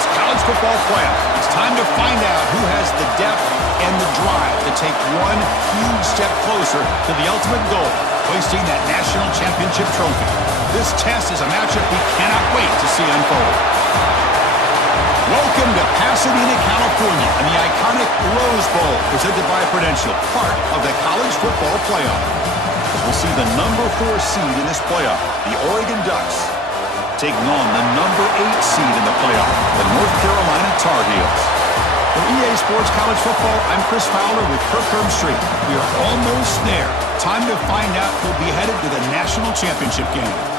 this college football playoff. It's time to find out who has the depth and the drive to take one huge step closer to the ultimate goal, hoisting that national championship trophy. This test is a matchup we cannot wait to see unfold. Welcome to Pasadena, California, and the iconic Rose Bowl, presented by Prudential, part of the College Football Playoff. We'll see the number 4 seed in this playoff, the Oregon Ducks, taking on the number 8 seed in the playoff, the North Carolina Tar Heels. For EA Sports College Football, I'm Chris Fowler with Kirk Street. We are almost there. Time to find out who'll be headed to the national championship game.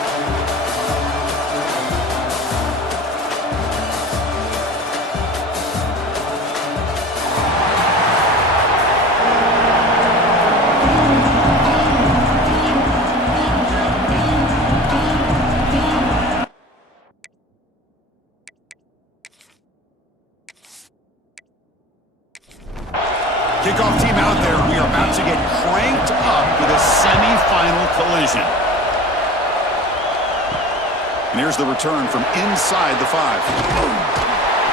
Kickoff team out there. We are about to get cranked up with a semifinal collision. And here's the return from inside the 5.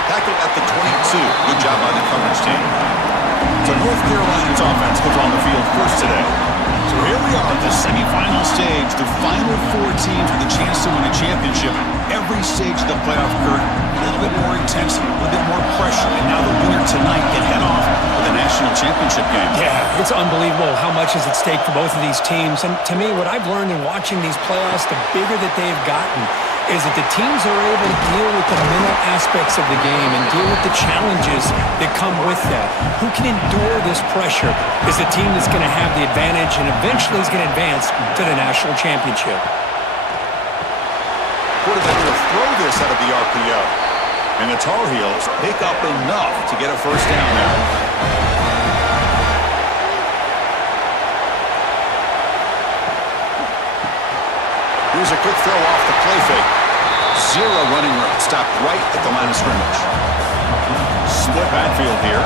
Tackled at the 22. Good job by the coverage team. So North Carolina's offense comes on the field first today. So here we are at the semifinal stage, the final 4 teams with a chance to win a championship. Every stage of the playoff, Kurt, a little bit more intensity, a little bit more pressure, and now the winner tonight can head off to the national championship game. Yeah, it's unbelievable how much is at stake for both of these teams. And to me, what I've learned in watching these playoffs, the bigger that they've gotten, is that the teams are able to deal with the mental aspects of the game and deal with the challenges that come with that. Who can endure this pressure is the team that's going to have the advantage and eventually is going to advance to the national championship. Quarterback will throw this out of the RPO. And the Tar Heels pick up enough to get a first down there. Here's a quick throw off the play fake. 0 running room. Stopped right at the line of scrimmage. Split backfield here.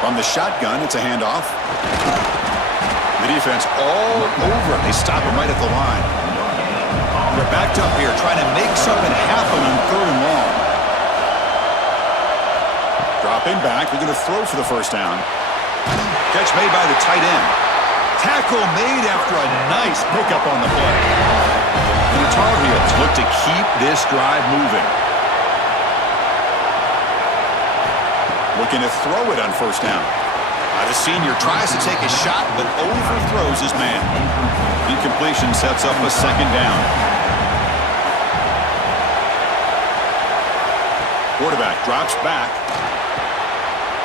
From the shotgun, it's a handoff. The defense all over him. They stop him right at the line. They're backed up here, trying to make something happen on 3rd and long. Dropping back. They're going to throw for the first down. Catch made by the tight end. Tackle made after a nice pickup on the play. And the Tar Heels look to keep this drive moving. Looking to throw it on first down. The senior tries to take a shot, but overthrows his man. Incompletion sets up a 2nd down. Quarterback drops back.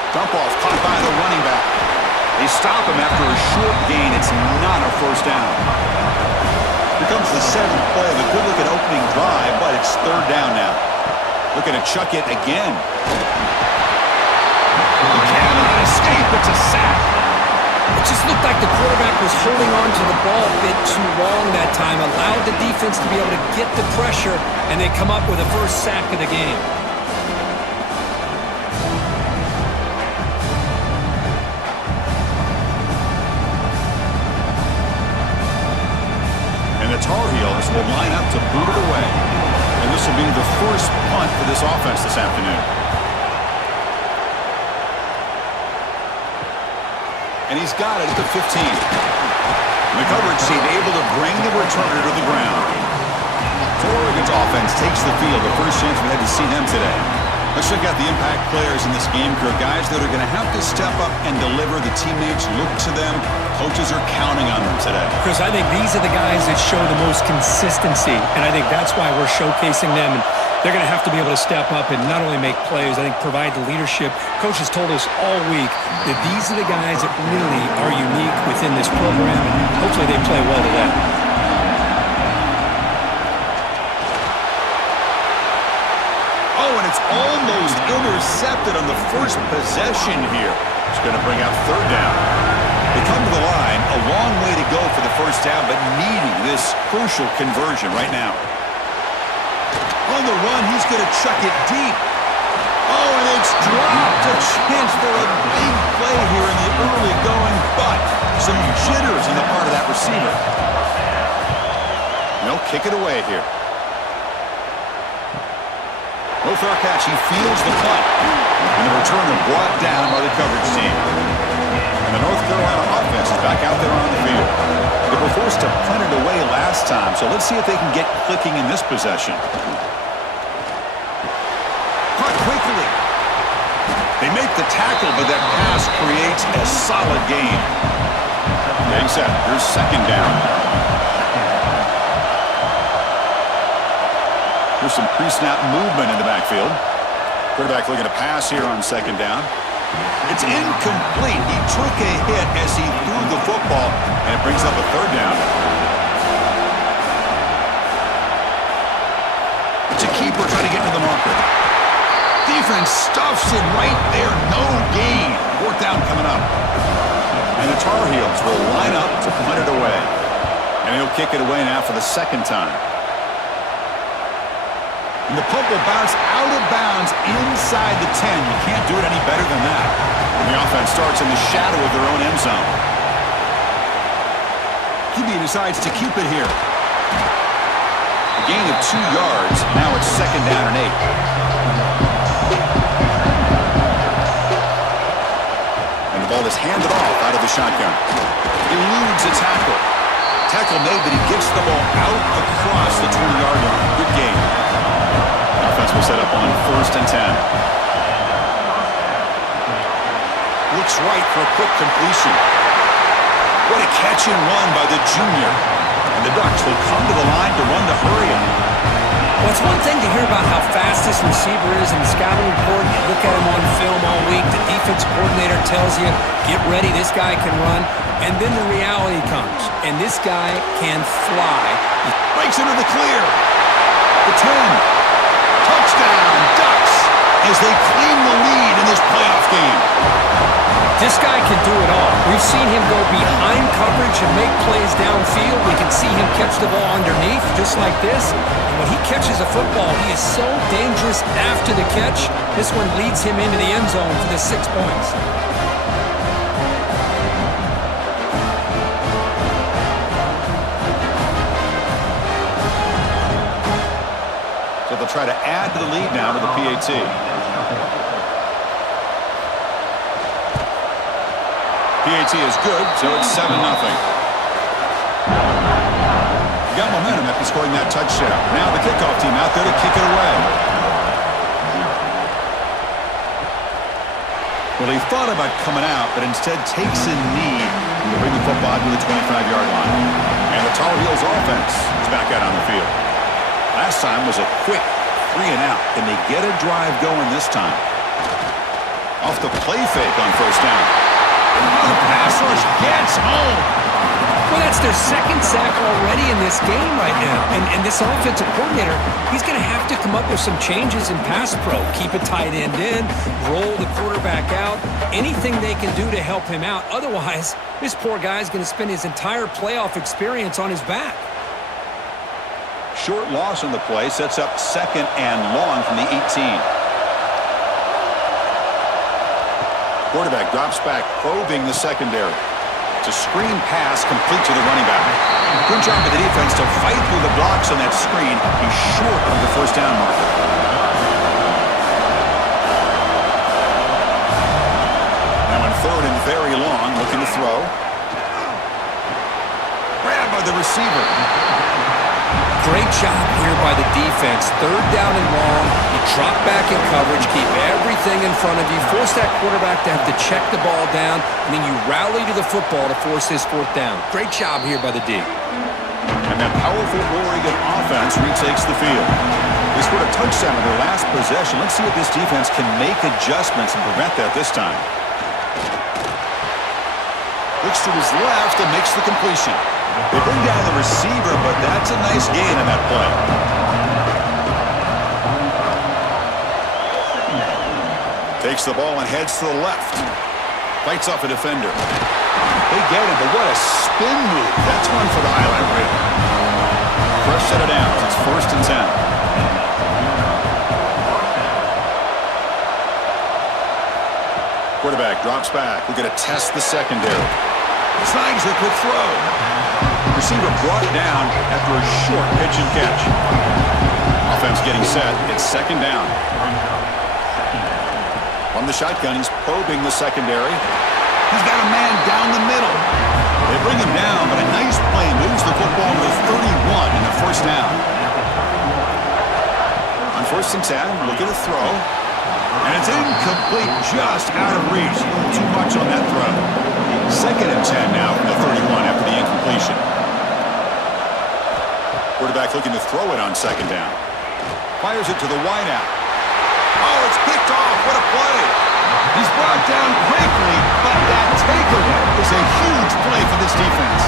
Dump off caught by the running back. They stop him after a short gain. It's not a first down. Here comes the 7th play of a good-looking opening drive, but it's 3rd down now. Looking to chuck it again. He cannot escape. It's a sack. It just looked like the quarterback was holding on to the ball a bit too long that time, allowed the defense to be able to get the pressure, and they come up with the first sack of the game. And the Tar Heels will line up to boot it away. And this will be the first punt for this offense this afternoon. And he's got it at the 15. And the coverage team able to bring the returner to the ground. So Oregon's offense takes the field. The first chance we had to see them today. Let's check out the impact players in this game, Kirk. Guys that are going to have to step up and deliver. The teammates look to them. Coaches are counting on them today. Chris, I think these are the guys that show the most consistency, and I think that's why we're showcasing them. And they're going to have to be able to step up and not only make plays, I think provide the leadership. Coach has told us all week that these are the guys that really are unique within this program, and hopefully they play well today. Oh, and it's almost intercepted on the first possession here. It's going to bring out 3rd down. They come to the line, a long way to go for the first down, but needing this crucial conversion right now. On the run, he's going to chuck it deep. Oh, and it's dropped. A chance for a big play here in the early going, but some jitters on the part of that receiver. They'll kick it away here. No fair catch. He fields the punt. And the returner brought down by the coverage team. And the North Carolina offense is back out there on the field. They were forced to punt it away last time, so let's see if they can get clicking in this possession. Punt quickly. They make the tackle, but that pass creates a solid gain. Getting set. Here's second down. There's some pre-snap movement in the backfield. Quarterback looking to pass here on second down. It's incomplete. He took a hit as he threw the football, and it brings up a third down. It's a keeper trying to get to the marker. Defense stuffs him right there. No gain. Fourth down coming up. And the Tar Heels will line up to punt it away. And he'll kick it away now for the second time. And the punt will bounce out of bounds inside the 10. You can't do it any better than that. And the offense starts in the shadow of their own end zone. QB decides to keep it here. A gain of 2 yards. Now it's second down and 8. And the ball is handed off out of the shotgun. Eludes a tackle. Tackle made, but he gets the ball out across the 20-yard line. Good game. Offense will set up on first and 10. Looks right for a quick completion. What a catch and run by the junior. And the Ducks will come to the line to run the hurry up. Well, it's one thing to hear about how fast this receiver is in the scouting report. You look at him on film all week. The defense coordinator tells you, get ready, this guy can run. And then the reality comes, and this guy can fly. He breaks into the clear. The 10. Touchdown, Ducks, as they claim the lead in this playoff game. This guy can do it all. We've seen him go behind coverage and make plays downfield. We can see him catch the ball underneath, just like this. And when he catches a football, he is so dangerous after the catch. This one leads him into the end zone for the 6 points. They'll try to add to the lead now to the PAT. PAT is good, so it's 7-0. Got momentum after scoring that touchdown. Now the kickoff team out there to kick it away. Well, he thought about coming out, but instead takes a knee to bring the football to the 25-yard line. And the Tar Heels offense is back out on the field. Last time was a quick 3 and out. Can they get a drive going this time? Off the play fake on first down. The pass rush gets home. Well, that's their second sack already in this game right now. And this offensive coordinator, he's going to have to come up with some changes in pass pro. Keep a tight end in, roll the quarterback out, anything they can do to help him out. Otherwise, this poor guy's going to spend his entire playoff experience on his back. Short loss on the play sets up second and long from the 18. Quarterback drops back, probing the secondary. It's a screen pass complete to the running back. Good job by the defense to fight through the blocks on that screen. He's short of the first down marker. Now on third and very long, looking to throw. Grabbed by the receiver. Great job here by the defense. Third down and long. You drop back in coverage, keep everything in front of you, force that quarterback to have to check the ball down, and then you rally to the football to force his fourth down. Great job here by the D. And that powerful Oregon offense retakes the field. They scored a touchdown in their last possession. Let's see if this defense can make adjustments and prevent that this time. Looks to his left and makes the completion. They bring down the receiver, but that's a nice gain on that play. Takes the ball and heads to the left. Fights off a defender. They get it, but what a spin move. That's one for the highlight reel. Fresh set of downs. It's first and 10. Quarterback drops back. We're going to test the secondary. Snags the quick throw. Receiver brought down after a short pitch and catch. Offense getting set. It's second down. From the shotgun, he's probing the secondary. He's got a man down the middle. They bring him down, but a nice play moves the football to 31 in the first down. On 1st and 10, look at a throw. And it's incomplete, just out of reach. Too much on that throw. 2nd and 10 now from the 31 after the incompletion. Quarterback looking to throw it on 2nd down. Fires it to the wideout. Oh, it's picked off. What a play. He's brought down quickly, but that takeaway is a huge play for this defense.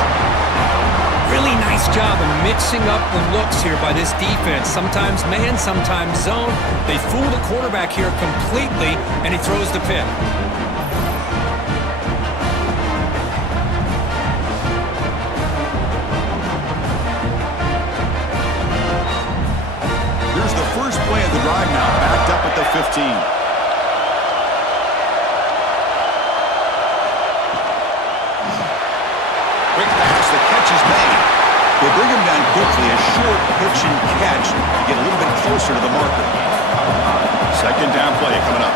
Really nice job of mixing up the looks here by this defense. Sometimes man, sometimes zone. They fool the quarterback here completely, and he throws the pick. Here's the first play of the drive now, backed up at the 15. Quick pass, the catch is made. They bring him down quickly, a short pitch and catch to get a little bit closer to the marker. 2nd down play coming up.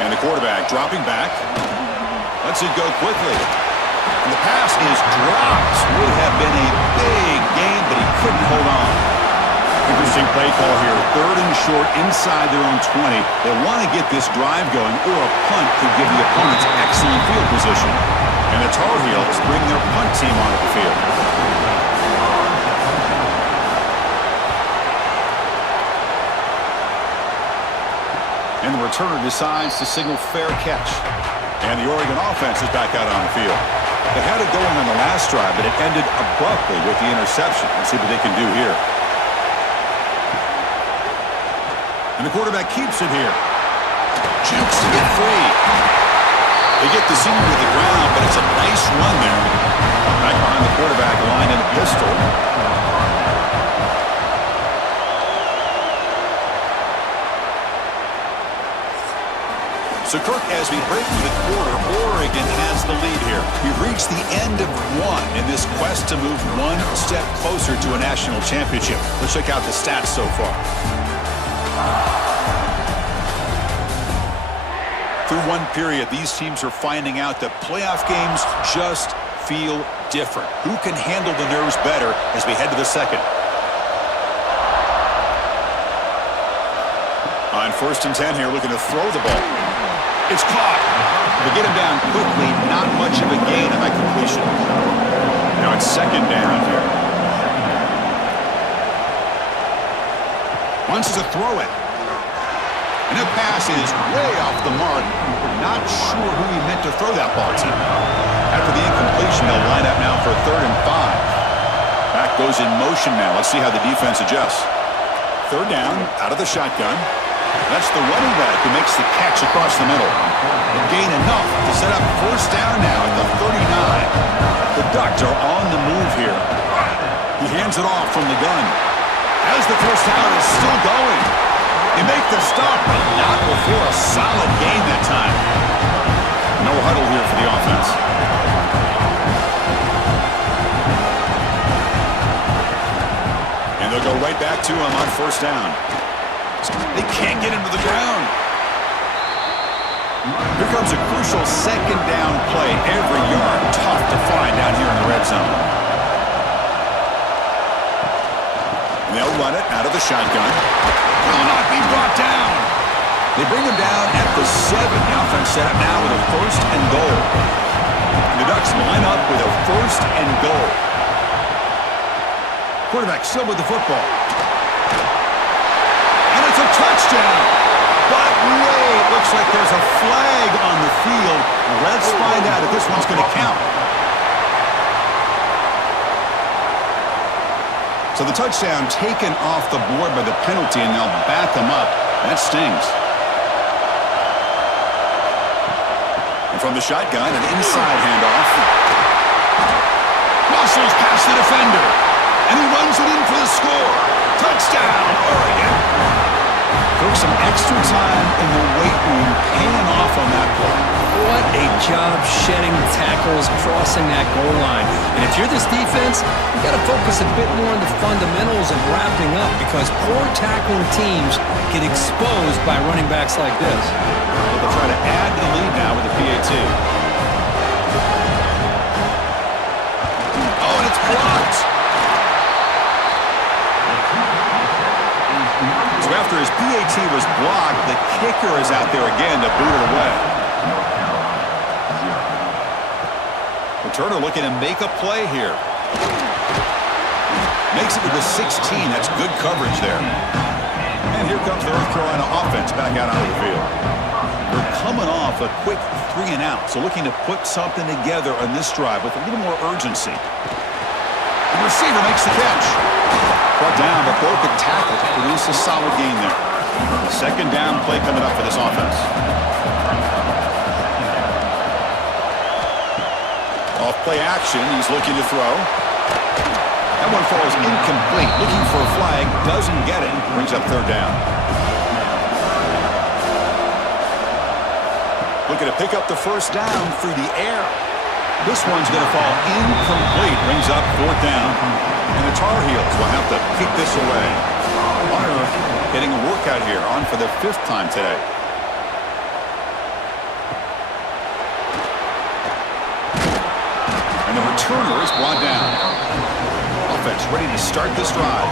And the quarterback dropping back. Lets it go quickly. And the pass is dropped. Would have been a big gain, but he couldn't hold on. Interesting play call here. 3rd and short inside their own 20. They want to get this drive going, or a punt could give the opponents excellent field position. And the Tar Heels bring their punt team onto the field. And the returner decides to signal fair catch. And the Oregon offense is back out on the field. They had it going on the last drive, but it ended abruptly with the interception. Let's see what they can do here. And the quarterback keeps it here. Jukes to get free. They get the senior to the ground, but it's a nice run there. Back behind the quarterback, line in a pistol. So, Kirk, as we break through the quarter, Oregon has the lead here. We've reached the end of one in this quest to move one step closer to a national championship. Let's check out the stats so far. Through one period, these teams are finding out that playoff games just feel different. Who can handle the nerves better as we head to the second? On 1st and 10 here, looking to throw the ball. It's caught. They get him down quickly, not much of a gain on that completion. Now it's 2nd down here. Wants to throw it. And that pass is way off the mark. Not sure who he meant to throw that ball to. After the incompletion, they'll line up now for 3rd and 5. Back goes in motion now. Let's see how the defense adjusts. 3rd down, out of the shotgun. That's the running back who makes the catch across the middle. And gain enough to set up 1st down now at the 39. The Ducks are on the move here. He hands it off from the gun. As the 1st down is still going. They make the stop, but not before a solid gain that time. No huddle here for the offense. And they'll go right back to him on 1st down. They can't get him to the ground. Here comes a crucial 2nd down play. Every yard tough to find down here in the red zone. And they'll run it out of the shotgun. Will not be brought down. They bring him down at the 7. The offense set up now with a 1st and goal. And the Ducks line up with a 1st and goal. Quarterback still with the football. And it's a touchdown. But wait, looks like there's a flag on the field. Let's find out if this one's going to count. So the touchdown taken off the board by the penalty, and they'll back them up. That stings. And from the shotgun, an inside handoff. Muscles past the defender. And he runs it in for the score. Touchdown, Oregon. Took some Extra time in the weight room paying off on that play. What a job shedding tackles, crossing that goal line. And if you're this defense, you got to focus a bit more on the fundamentals and wrapping up, because poor tackling teams get exposed by running backs like this. So they'll try to add to the lead now with the PAT. Oh, and it's blocked. So after his PAT was blocked, the kicker is out there again to boot it away. Turner looking to make a play here. Makes it to the 16. That's good coverage there. And here comes the North Carolina offense back out onto the field. They're coming off a quick 3 and out, so looking to put something together on this drive with a little more urgency. The receiver makes the catch. Brought down, but broke a tackle to produce a solid gain there. Second down play coming up for this offense. Off play action, he's looking to throw. That one falls incomplete. Looking for a flag, doesn't get it. Brings up third down. Looking to pick up the first down through the air. This one's going to fall incomplete. Brings up fourth down. And the Tar Heels will have to kick this away. Hunter getting a workout here, on for the 5th time today. And the returner is brought down. Offense ready to start this drive.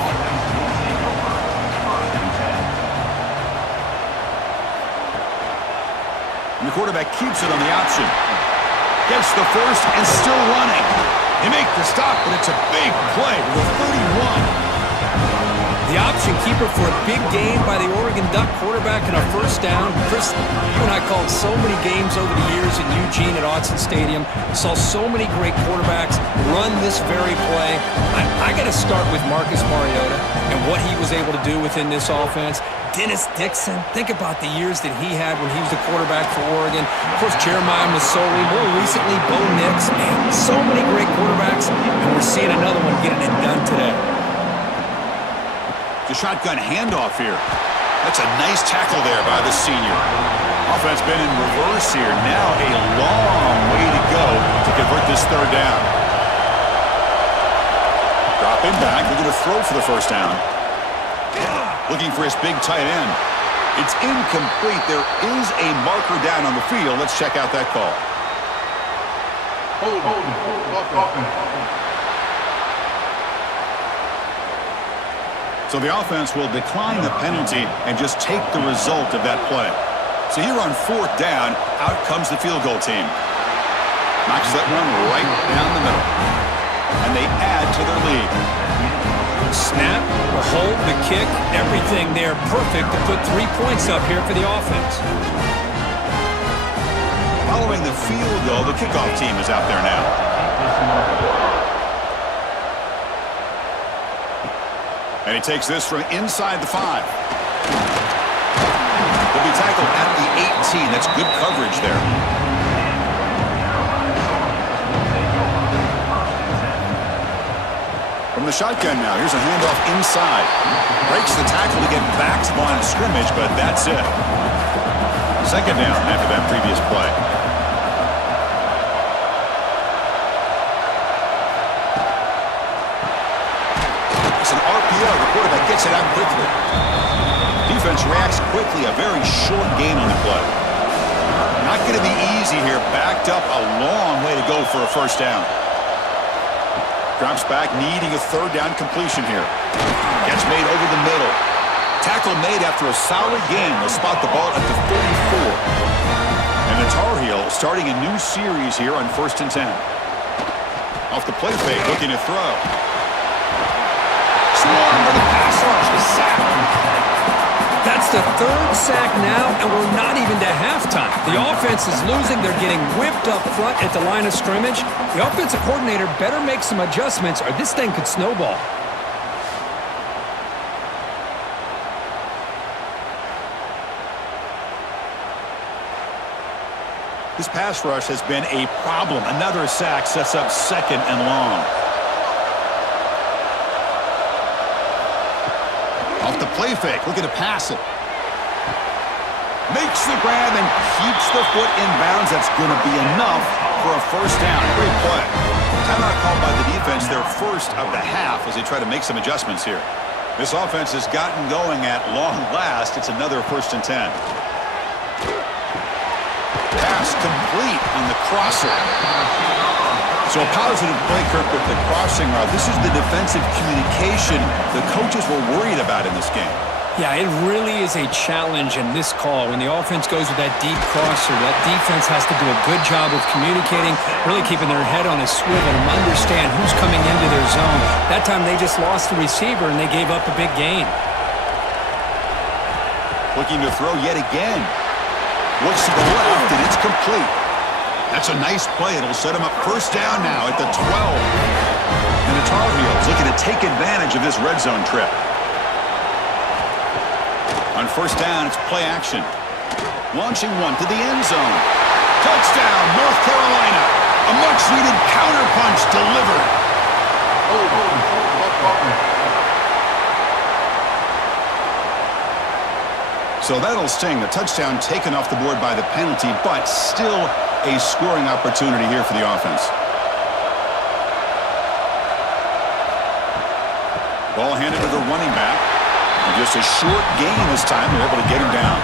And the quarterback keeps it on the option. Gets the first and still running. They make the stop, but it's a big play with 31. The option keeper for a big gain by the Oregon Duck quarterback and a first down. Chris, you and I called so many games over the years in Eugene at Autzen Stadium. Saw so many great quarterbacks run this very play. I got to start with Marcus Mariota and what he was able to do within this offense. Dennis Dixon, think about the years that he had when he was the quarterback for Oregon. Of course, Jeremiah Masoli, more recently, Bo Nix. Man, so many great quarterbacks, and we're seeing another one getting it done today. The shotgun handoff here. That's a nice tackle there by the senior. Offense been in reverse here. Now a long way to go to convert this third down. Dropping back, looking to throw for the first down. Looking for his big tight end. It's incomplete. There is a marker down on the field. Let's check out that call. So the offense will decline the penalty and just take the result of that play. So here on fourth down, out comes the field goal team. Knocks that one right down the middle. And they add to their lead. Snap, the hold, the kick, everything there perfect to put 3 points up here for the offense. Following the field goal, the kickoff team is out there now. And he takes this from inside the 5. He'll be tackled at the 18. That's good coverage there. From the shotgun now, here's a handoff inside. Breaks the tackle to get back to the line of scrimmage, but that's it. Second down after that previous play. It's an RPO. The quarterback gets it out quickly. Defense reacts quickly. A very short gain on the play. Not going to be easy here. Backed up a long way to go for a first down. Drops back, needing a third down completion here. Gets made over the middle. Tackle made after a solid gain. They'll spot the ball at the 34. And the Tar Heels starting a new series here on 1st and 10. Off the play fake, looking to throw. Swarm with a pass rush, the sack. That's the 3rd sack now, and we're not even to halftime. The offense is losing. They're getting whipped up front at the line of scrimmage. The offensive coordinator better make some adjustments, or this thing could snowball. This pass rush has been a problem. Another sack sets up 2nd and long. Off the play fake, looking to pass it. Makes the grab and keeps the foot in bounds. That's going to be enough for a first down. Great play. Timeout called by the defense, their first of the half, as they try to make some adjustments here. This offense has gotten going at long last. It's another 1st and 10. Pass complete on the crosser. So a positive play, Kirk, with the crossing route. This is the defensive communication the coaches were worried about in this game. Yeah, it really is a challenge in this call. When the offense goes with that deep crosser, that defense has to do a good job of communicating, really keeping their head on a swivel and understand who's coming into their zone. That time they just lost the receiver and they gave up a big gain. Looking to throw yet again. Looks to the left, and it's complete. That's a nice play. It'll set him up first down now at the 12. And the Tar Heels looking to take advantage of this red zone trip. On first down, it's play action. Launching one to the end zone. Touchdown, North Carolina. A much-needed counterpunch delivered. So that'll sting. The touchdown taken off the board by the penalty, but still a scoring opportunity here for the offense. Ball handed to the running back. And just a short gain this time. They're able to get him down.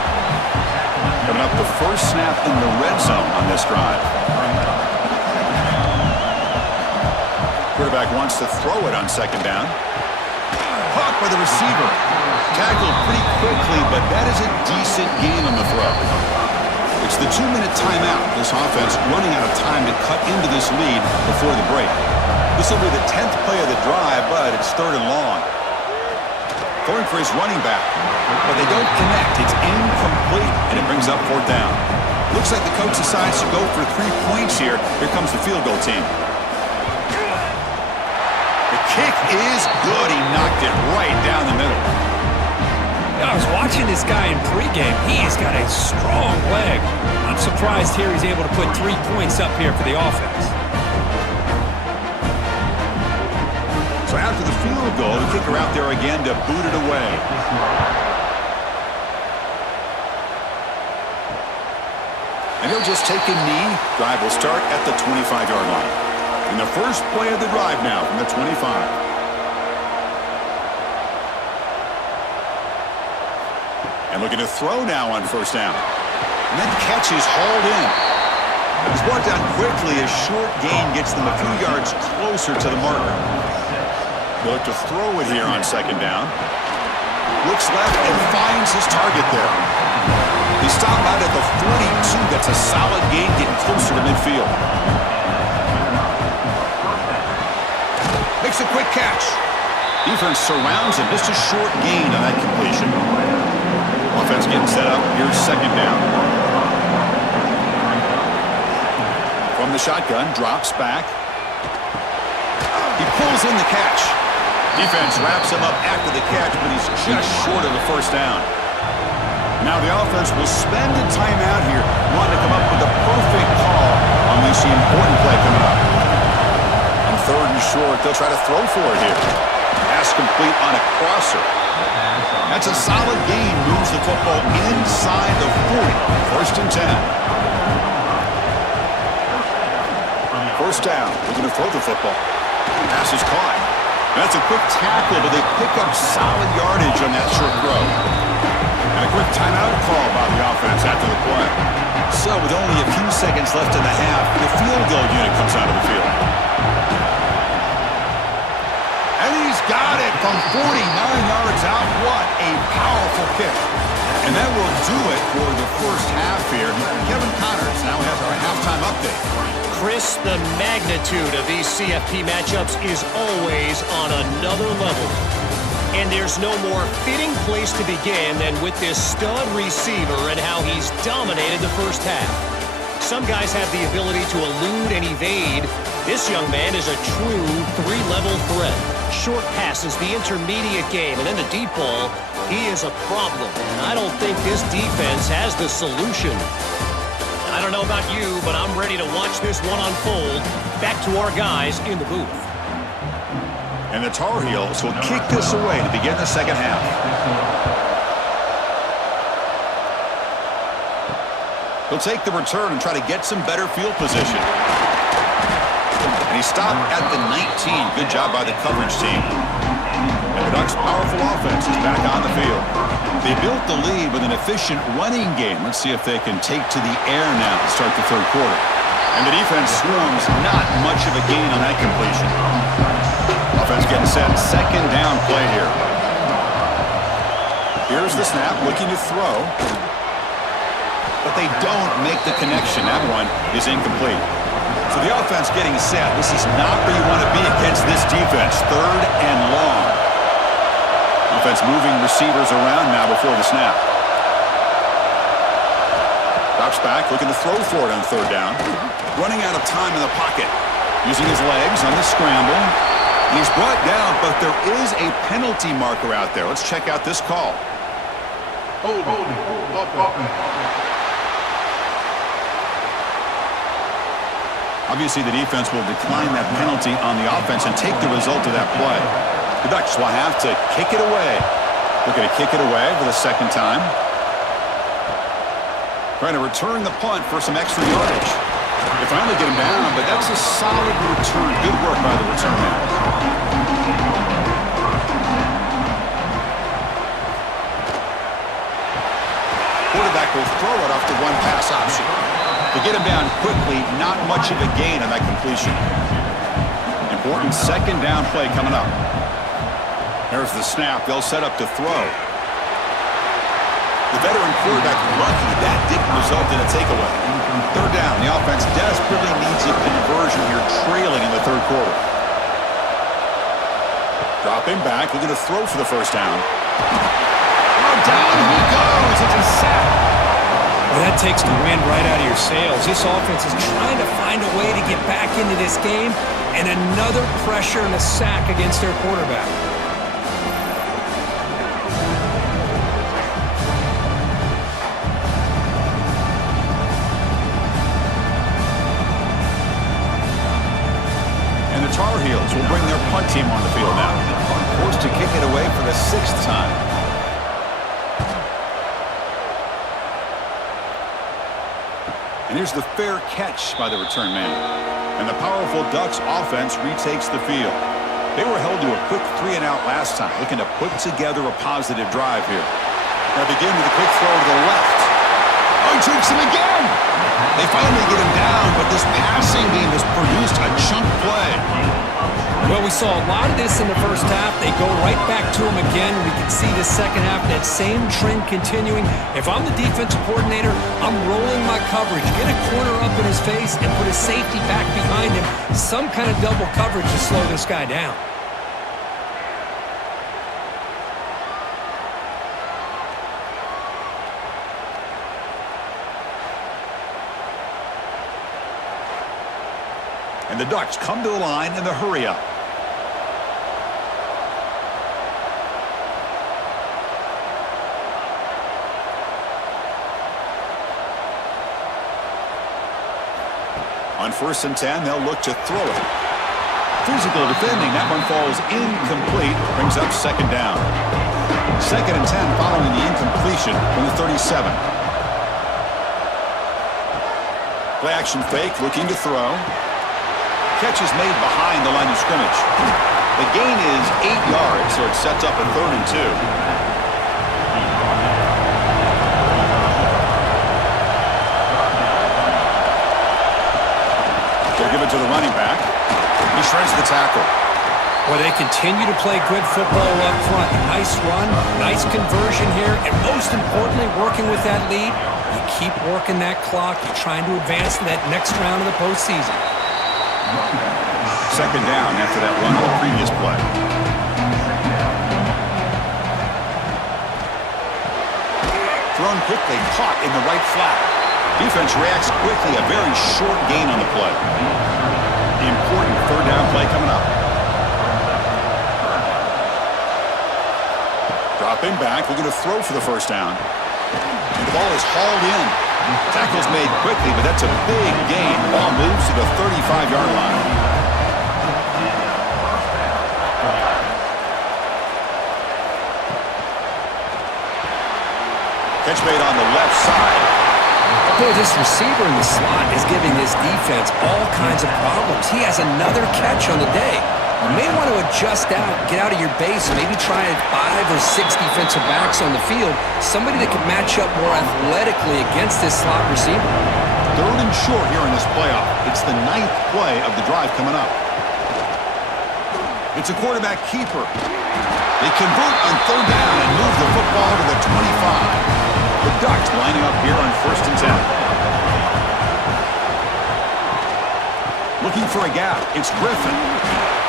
Coming up, the first snap in the red zone on this drive. Quarterback wants to throw it on second down. Caught by the receiver. Tackled pretty quickly, but that is a decent gain on the throw. It's the 2-minute timeout. This offense running out of time to cut into this lead before the break. This will be the 10th play of the drive, but it's 3rd and long. Going for his running back, but they don't connect. It's incomplete, and it brings up 4th down. Looks like the coach decides to go for 3 points here. Here comes the field goal team. The kick is good. He knocked it right down the middle. I was watching this guy in pregame. He has got a strong leg. I'm surprised here he's able to put 3 points up here for the offense. So after the field goal, the kicker out there again to boot it away. And he'll just take a knee. Drive will start at the 25-yard line. And the first play of the drive now from the 25. And looking to throw now on first down. And that catch is hauled in. It's brought down quickly. A short gain gets them a few yards closer to the marker. They'll look to throw it here on second down. Looks left and finds his target there. He stopped out at the 42. That's a solid gain, getting closer to midfield. Makes a quick catch. Defense surrounds him. Just a short gain on that completion. Offense getting set up. Here's second down. From the shotgun, drops back. He pulls in the catch. Defense wraps him up after the catch, but he's just short of the first down. Now the offense will spend a timeout here, wanting to come up with a perfect call on this important play coming up. On 3rd and short, they'll try to throw for it here. Pass complete on a crosser. That's a solid gain. Moves the football inside the 40. 1st and 10. First down. We're going to throw the football. Pass is caught. That's a quick tackle, but they pick up solid yardage on that short throw. And a quick timeout call by the offense after the play. So with only a few seconds left in the half, the field goal unit comes out of the field. And he's got it from 49 yards out. What a powerful kick. And that will do it for the first half here. Kevin Connors now has our halftime update. Chris, the magnitude of these CFP matchups is always on another level. And there's no more fitting place to begin than with this stud receiver and how he's dominated the first half. Some guys have the ability to elude and evade. This young man is a true 3-level threat. Short passes, the intermediate game, and then the deep ball. He is a problem. And I don't think this defense has the solution. I don't know about you, but I'm ready to watch this one unfold. Back to our guys in the booth. And the Tar Heels will kick this away to begin the second half. He'll take the return and try to get some better field position. And he stopped at the 19. Good job by the coverage team. And the Ducks' powerful offense is back on the field. They built the lead with an efficient running game. Let's see if they can take to the air now to start the third quarter. And the defense swarms, not much of a gain on that completion. Offense getting set. Second down play here. Here's the snap, looking to throw. But they don't make the connection. That one is incomplete. So the offense getting set. This is not where you want to be against this defense. Third and long. Offense moving receivers around now before the snap. Drops back, looking to throw for it on third down. Running out of time in the pocket. Using his legs on the scramble. He's brought down, but there is a penalty marker out there. Let's check out this call. Obviously, the defense will decline that penalty on the offense and take the result of that play. The Ducks will have to kick it away. Looking to kick it away for the second time. Trying to return the punt for some extra yardage. They finally get him down, but that's a solid return. Good work by the return man. Quarterback will throw it off the one-pass option. To get him down quickly, not much of a gain on that completion. Important second down play coming up. There's the snap. They'll set up to throw. The veteran quarterback lucky that didn't result in a takeaway. Third down. The offense desperately needs a conversion here, trailing in the third quarter. Dropping back. Looking to throw for the first down. Oh, down he goes. It's a sack. Well, that takes the wind right out of your sails. This offense is trying to find a way to get back into this game, and another pressure and a sack against their quarterback. And the Tar Heels will bring their punt team on the field now. Forced to kick it away for the sixth time. And here's the fair catch by the return man. And the powerful Ducks offense retakes the field. They were held to a quick 3-and-out last time, looking to put together a positive drive here. Now begin with a quick throw to the left. Oh, he takes him again! They finally get him down, but this passing game has produced a chunk play. Well, we saw a lot of this in the first half. They go right back to him again. We can see the second half, that same trend continuing. If I'm the defensive coordinator, I'm rolling my coverage. Get a corner up in his face and put a safety back behind him. Some kind of double coverage to slow this guy down. And the Ducks come to the line in the hurry-up. On 1st and 10, they'll look to throw it. Physical defending. That one falls incomplete. Brings up second down. 2nd and 10 following the incompletion from the 37. Play action fake, looking to throw. Catch is made behind the line of scrimmage. The gain is 8 yards, so it sets up a 3rd and 2. They'll give it to the running back. He shreds the tackle. Well, they continue to play good football up front. Nice run, nice conversion here, and most importantly, working with that lead. You keep working that clock. You're trying to advance to that next round of the postseason. 2nd down after that run on the previous play. Thrown quickly, caught in the right flat. Defense reacts quickly, a very short gain on the play. The important 3rd down play coming up. Dropping back, looking to throw for the first down. And the ball is hauled in. Tackle's made quickly, but that's a big gain. Ball moves to the 35-yard line. Catch made on the left side. Boy, this receiver in the slot is giving this defense all kinds of problems. He has another catch on the day. You may want to adjust out, get out of your base, maybe try 5 or 6 defensive backs on the field, somebody that can match up more athletically against this slot receiver. 3rd and short here in this playoff. It's the 9th play of the drive coming up. It's a quarterback keeper. They convert on 3rd down and move the football to the 25. The Ducks lining up here on 1st and 10. Looking for a gap. It's Griffin.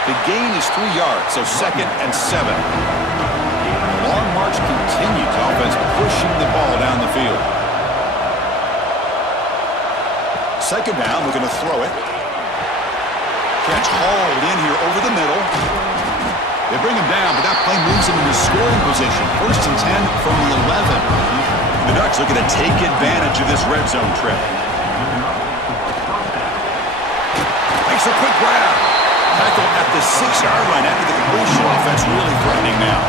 The gain is 3 yards, so 2nd and 7. The long march continues. Offense pushing the ball down the field. 2nd down, looking to throw it. Catch hauled in here over the middle. They bring him down, but that play moves him into scoring position. 1st and 10 from the 11. The Ducks looking to take advantage of this red zone trip. Makes a quick grab. Tackle at the 6-yard line after the completion. Offense really threatening now.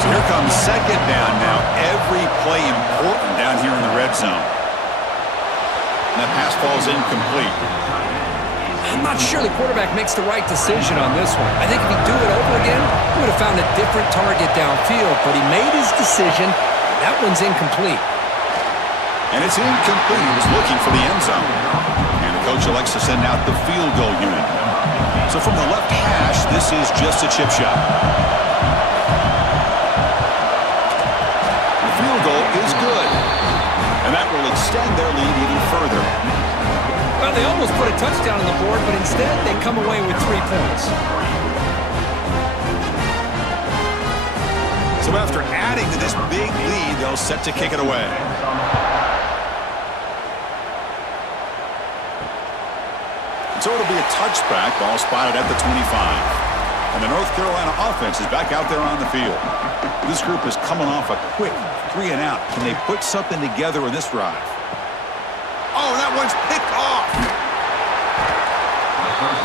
So here comes 2nd down now. Every play important down here in the red zone. And that pass falls incomplete. I'm not sure the quarterback makes the right decision on this one. I think if he'd do it over again, he would have found a different target downfield. But he made his decision. That one's incomplete. And it's incomplete. He was looking for the end zone. And the coach elects to send out the field goal unit. So from the left hash, this is just a chip shot. The field goal is good. And that will extend their lead even further. Well, they almost put a touchdown on the board, but instead they come away with 3 points. So after adding to this big lead, they'll set to kick it away. So it'll be a touchback, ball spotted at the 25. And the North Carolina offense is back out there on the field. This group is coming off a quick 3 and out. Can they put something together in this drive? Oh, that one's picked off.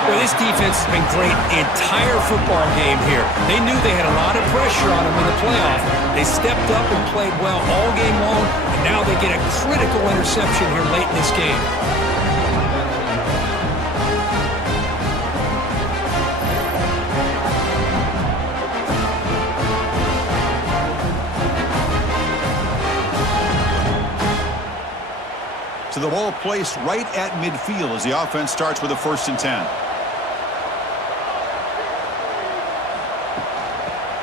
Well, this defense has been great the entire football game here. They knew they had a lot of pressure on them in the playoff. They stepped up and played well all game long, and now they get a critical interception here late in this game. So the ball placed right at midfield as the offense starts with a 1st and 10.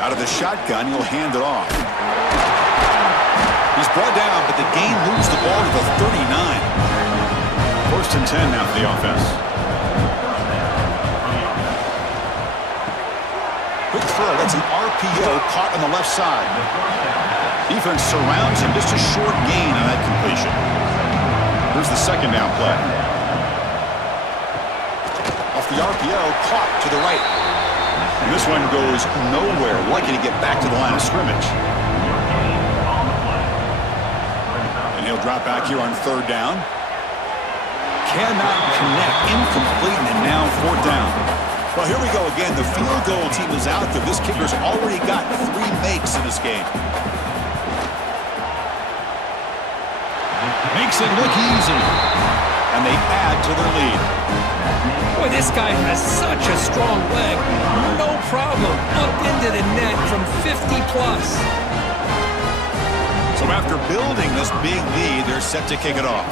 Out of the shotgun, he'll hand it off. He's brought down, but the gain moves the ball to the 39. 1st and 10 now for the offense. Quick throw. That's an RPO caught on the left side. Defense surrounds him. Just a short gain on that completion. Here's the 2nd down play. Off the RPO, caught to the right. And this one goes nowhere. Lucky to get back to the line of scrimmage. And he'll drop back here on 3rd down. Cannot connect. Incomplete, and now 4th down. Well, here we go again. The field goal team is out there. This kicker's already got 3 makes in this game. Makes it look easy. And they add to their lead. Boy, this guy has such a strong leg. No problem. Up into the net from 50+. So after building this big lead, they're set to kick it off.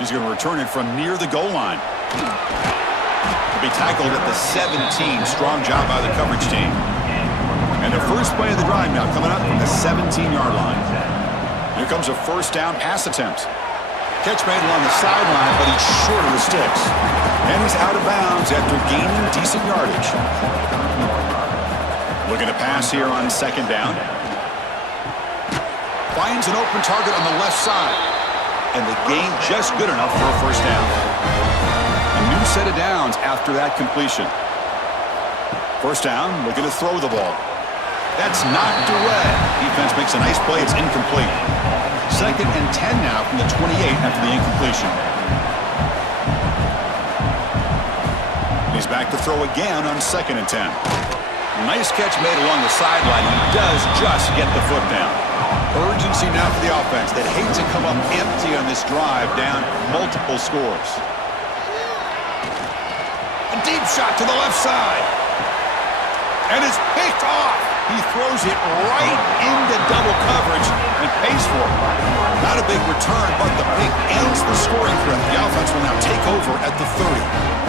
He's going to return it from near the goal line. He'll be tackled at the 17. Strong job by the coverage team. And the first play of the drive now coming up from the 17-yard line. Here comes a 1st down pass attempt. Catch made along the sideline, but he's short of the sticks. And he's out of bounds after gaining decent yardage. Looking to pass here on 2nd down. Finds an open target on the left side. And the gain just good enough for a 1st down. A new set of downs after that completion. 1st down, looking to throw the ball. That's knocked away. Defense makes a nice play. It's incomplete. 2nd and 10 now from the 28 after the incompletion. He's back to throw again on 2nd and 10. Nice catch made along the sideline. He does just get the foot down. Urgency now for the offense that hates to come up empty on this drive, down multiple scores. A deep shot to the left side. And it's picked off. He throws it right into double coverage and pays for it. Not a big return, but the pick ends the scoring threat. The offense will now take over at the 30.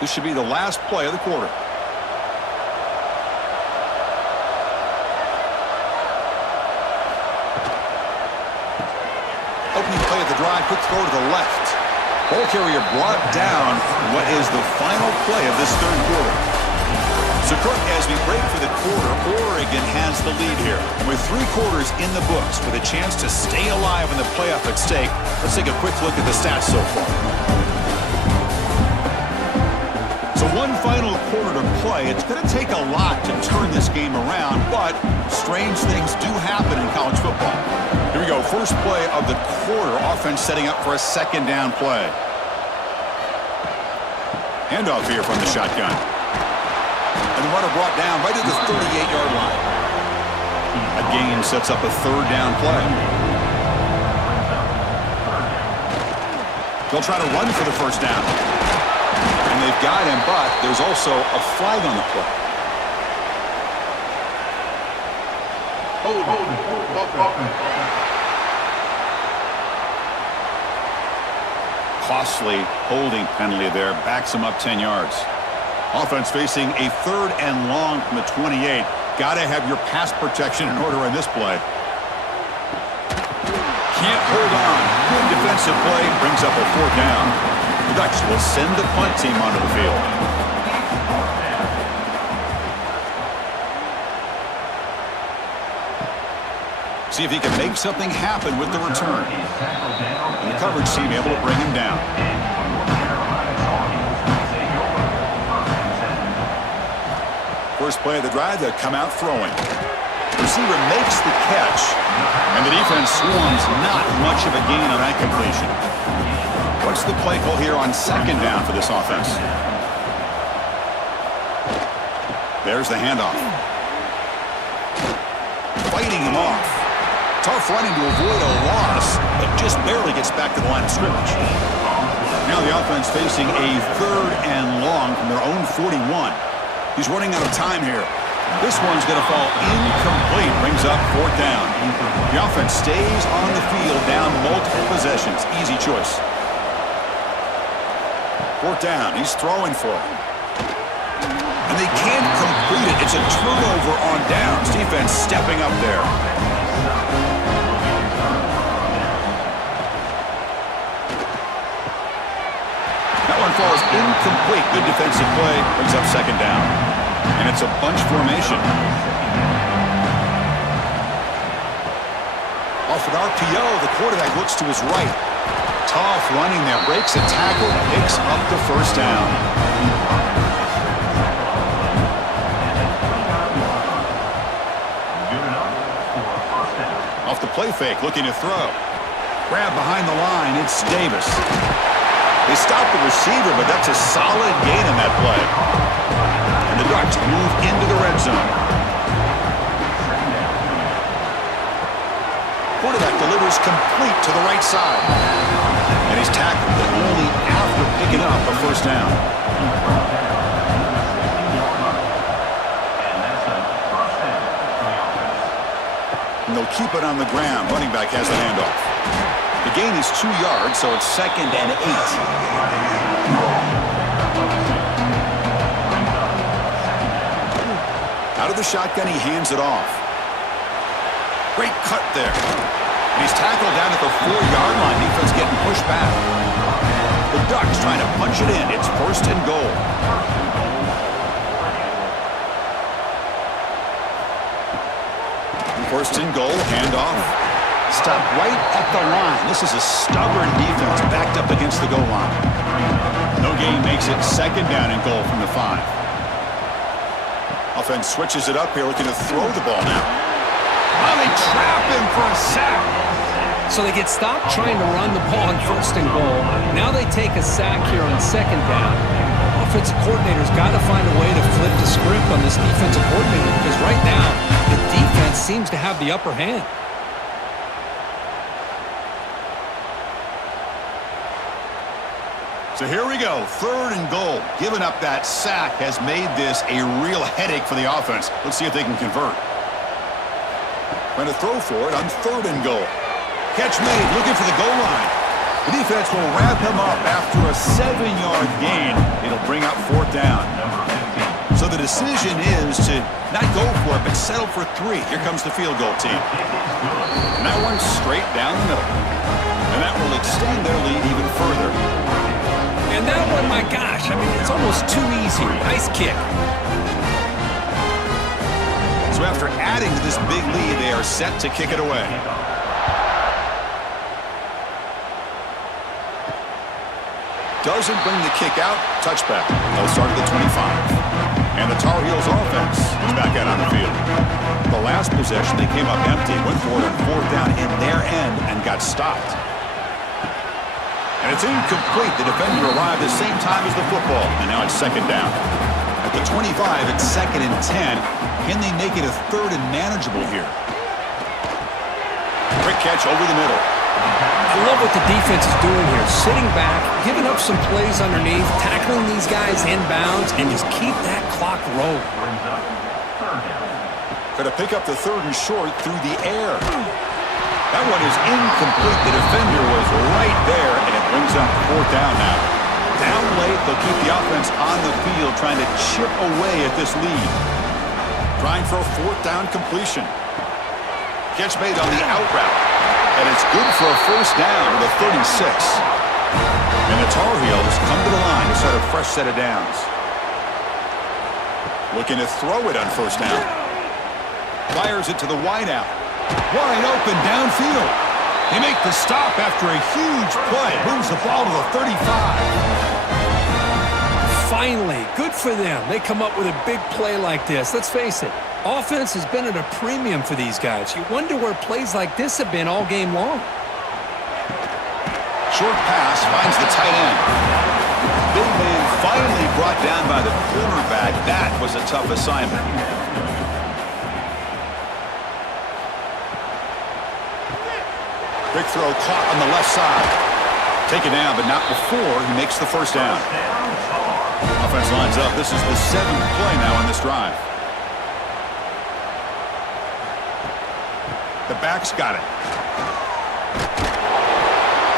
This should be the last play of the quarter. Opening play of the drive, quick throw to the left. Ball carrier brought down what is the final play of this third quarter. So, Kirk, as we break for the quarter, Oregon has the lead here. And with 3 quarters in the books with a chance to stay alive in the playoff at stake, let's take a quick look at the stats so far. So one final quarter to play. It's going to take a lot to turn this game around, but strange things do happen in college football. Here we go. First play of the quarter. Offense setting up for a second down play. Handoff here from the shotgun. And the runner brought down right at the 38-yard line. A gain sets up a third down play. They'll try to run for the first down. And they've got him, but there's also a flag on the play. Costly holding penalty there. Backs him up 10 yards. Offense facing a third and long from the 28. Got to have your pass protection in order in this play. Can't hold on. Good defensive play. Brings up a fourth down. The Ducks will send the punt team onto the field. See if he can make something happen with the return. And the coverage team able to bring him down. First play of the drive, they come out throwing. Receiver makes the catch, and the defense swarms. Not much of a gain on that completion. What's the play call here on second down for this offense? There's the handoff. Fighting him off. Tough running to avoid a loss, but just barely gets back to the line of scrimmage. Now the offense facing a third and long from their own 41. He's running out of time here. This one's going to fall incomplete. Brings up fourth down. The offense stays on the field down multiple possessions. Easy choice. Fourth down. He's throwing for it. And they can't complete it. It's a turnover on downs. Defense stepping up there. That one falls incomplete. Good defensive play. Brings up second down. And it's a bunch formation. Off an RPO, the quarterback looks to his right. Tough running there. Breaks a tackle. Picks up the first down. Off the play fake, looking to throw. Grab behind the line. It's Davis. They stop the receiver, but that's a solid gain in that play. And the Ducks move into the red zone. Quarterback delivers complete to the right side. And he's tackled, but only after picking up a first down. And they'll keep it on the ground. Running back has the handoff. The gain is 2 yards, so it's 2nd and 8. Out of the shotgun, he hands it off. Great cut there. And he's tackled down at the 4-yard line. Defense getting pushed back. The Ducks trying to punch it in. It's 1st and goal. First and goal, handoff. Stop right at the line. This is a stubborn defense backed up against the goal line. No gain makes it 2nd down and goal from the 5. Offense switches it up here, looking to throw the ball now. Oh, they trap him for a sack. So they get stopped trying to run the ball on 1st and goal. Now they take a sack here on 2nd down. Offensive coordinator's got to find a way to flip the script on this defensive coordinator because right now the defense seems to have the upper hand. So here we go, 3rd and goal. Giving up that sack has made this a real headache for the offense. Let's see if they can convert. Going to throw for it on 3rd and goal. Catch made, looking for the goal line. The defense will wrap him up after a 7-yard gain. It'll bring up 4th down. So the decision is to not go for it, but settle for 3. Here comes the field goal team. And that one's straight down the middle. And that will extend their lead even further. And that one, my gosh, I mean, it's almost too easy. Nice kick. So after adding to this big lead, they are set to kick it away. Doesn't bring the kick out. Touchback. They'll start at the 25. And the Tar Heels offense is back out on the field. The last possession, they came up empty, went for it on 4th down in their end and got stopped. And it's incomplete. The defender arrived at the same time as the football. And now it's 2nd down. At the 25, it's 2nd and 10. Can they make it a 3rd and manageable here? Quick catch over the middle. I love what the defense is doing here. Sitting back, giving up some plays underneath, tackling these guys inbounds, and just keep that clock rolling. Going to pick up the 3rd and short through the air. That one is incomplete. The defender was right there, and it brings up 4th down now. Down late, they'll keep the offense on the field, trying to chip away at this lead. Trying for a 4th down completion. Catch made on the out route. And it's good for a 1st down to the 36. And the Tar Heels come to the line to start a fresh set of downs. Looking to throw it on 1st down. Fires it to the wideout. Wide open downfield. They make the stop after a huge play. Moves the ball to the 35. Finally, good for them. They come up with a big play like this. Let's face it, offense has been at a premium for these guys. You wonder where plays like this have been all game long. Short pass finds the tight end. Big man finally brought down by the cornerback. That was a tough assignment. Big throw caught on the left side. Taken down, but not before he makes the 1st down. Offense lines up. This is the 7th play now on this drive. The back's got it.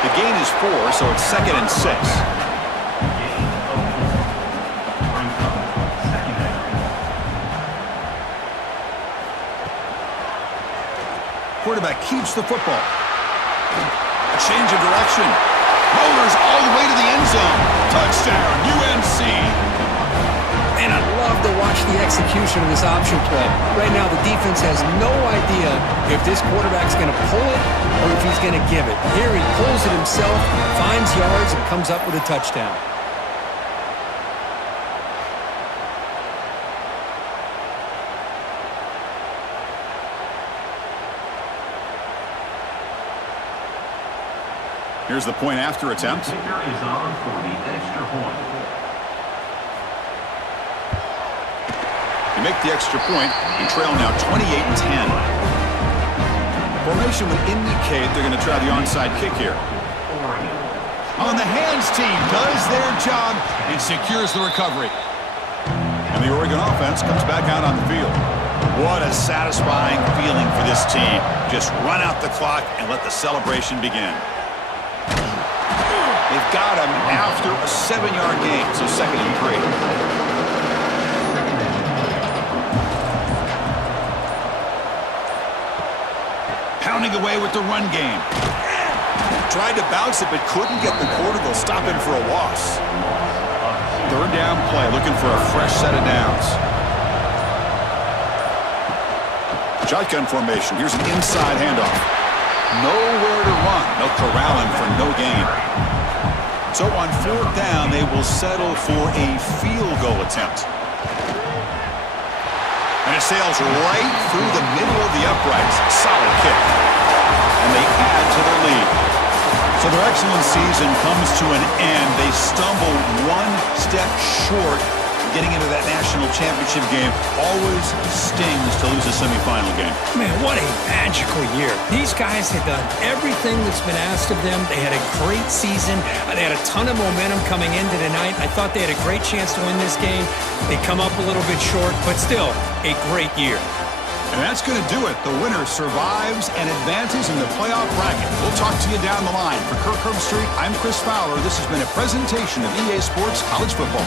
The gain is 4, so it's 2nd and 6. Quarterback keeps the football. A change of direction. Rollers all the way to the end zone. Touchdown, UNC. And I love to watch the execution of this option play. Right now, the defense has no idea if this quarterback's going to pull it or if he's going to give it. Here he pulls it himself, finds yards, and comes up with a touchdown. Here's the point after attempt. Kicker is on for the extra point. You make the extra point. You trail now 28-10. Formation would indicate they're going to try the onside kick here. On the hands team does their job and secures the recovery. And the Oregon offense comes back out on the field. What a satisfying feeling for this team. Just run out the clock and let the celebration begin. They've got him after a 7-yard gain, so 2nd and 3. Pounding away with the run game. Tried to bounce it, but couldn't get the quarter. They'll stop him for a loss. 3rd down play, looking for a fresh set of downs. Shotgun formation. Here's an inside handoff. Nowhere to run. They'll corral him for no gain. So on 4th down, they will settle for a field goal attempt. And it sails right through the middle of the uprights. Solid kick. And they add to their lead. So their excellent season comes to an end. They stumble one step short getting into that national championship game. Always stings to lose a semifinal game. Man, what a magical year. These guys had done everything that's been asked of them. They had a great season. They had a ton of momentum coming into tonight. I thought they had a great chance to win this game. They come up a little bit short, but still a great year. And that's going to do it. The winner survives and advances in the playoff bracket. We'll talk to you down the line. For Kirk Herbstreit, I'm Chris Fowler. This has been a presentation of EA Sports College Football.